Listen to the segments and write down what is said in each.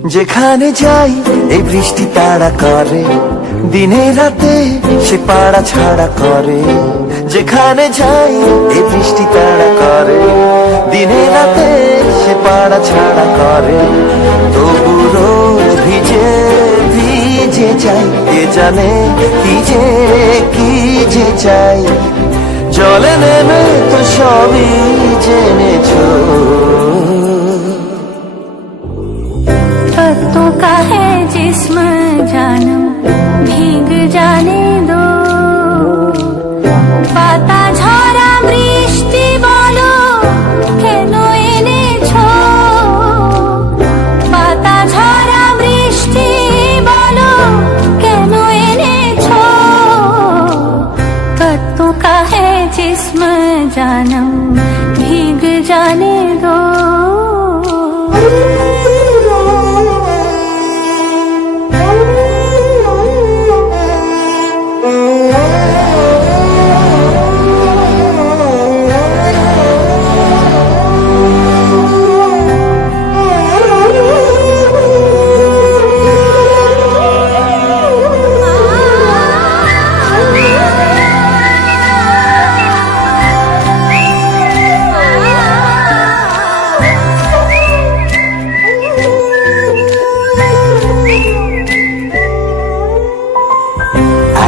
যেখানে যাই এই বৃষ্টি তাড়া করে, দিনে রাতে সে পাড়া ছাড়া করে। যেখানে যাই এই বৃষ্টি তাড়া করে, দিনে রাতে সে পাড়া ছাড়া করে। তবু রোজ ভিজে ভিজে যাই, কে জানে কি যে চাই। জলে নেমে তো সবই জেনেছো। पत्तों का है जिस्म जानम भीग जाने दो। पाता झरा বৃষ্টি বলো কেন এনেছো। পাতা ঝরা বৃষ্টি বলো কেন এনেছো। पत्तों का है जिस्म जानम भीग जाने दो।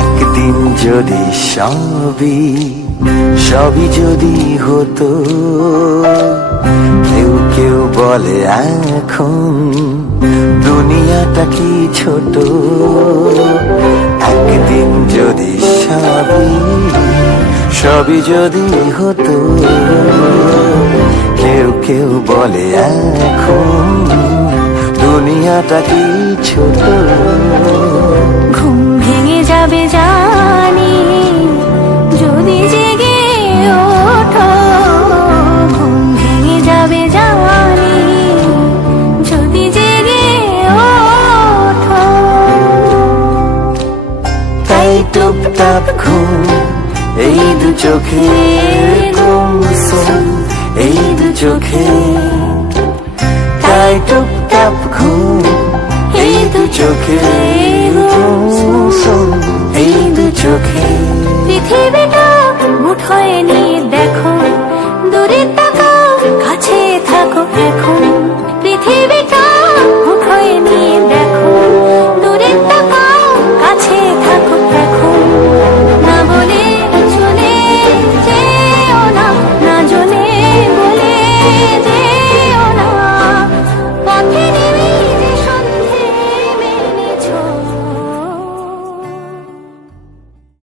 একদিন যদি সবই যদি হতো। কেউ কেউ বলে এখন দুনিয়াটা কি ছোট। একদিন যদি সবই যদি হতো। কেউ কেউ বলে এখন দুনিয়াটা কি ছোট। ঘুম ভেঙে যাবে জানি যদি জেগে ওঠো। ঘুম ভেঙে যাবে জানি যদি জেগে ওঠো। তাই টুপটাপ ঘুম এই দু চোখে, ঘুম এই দু চোখে। তাই টুপ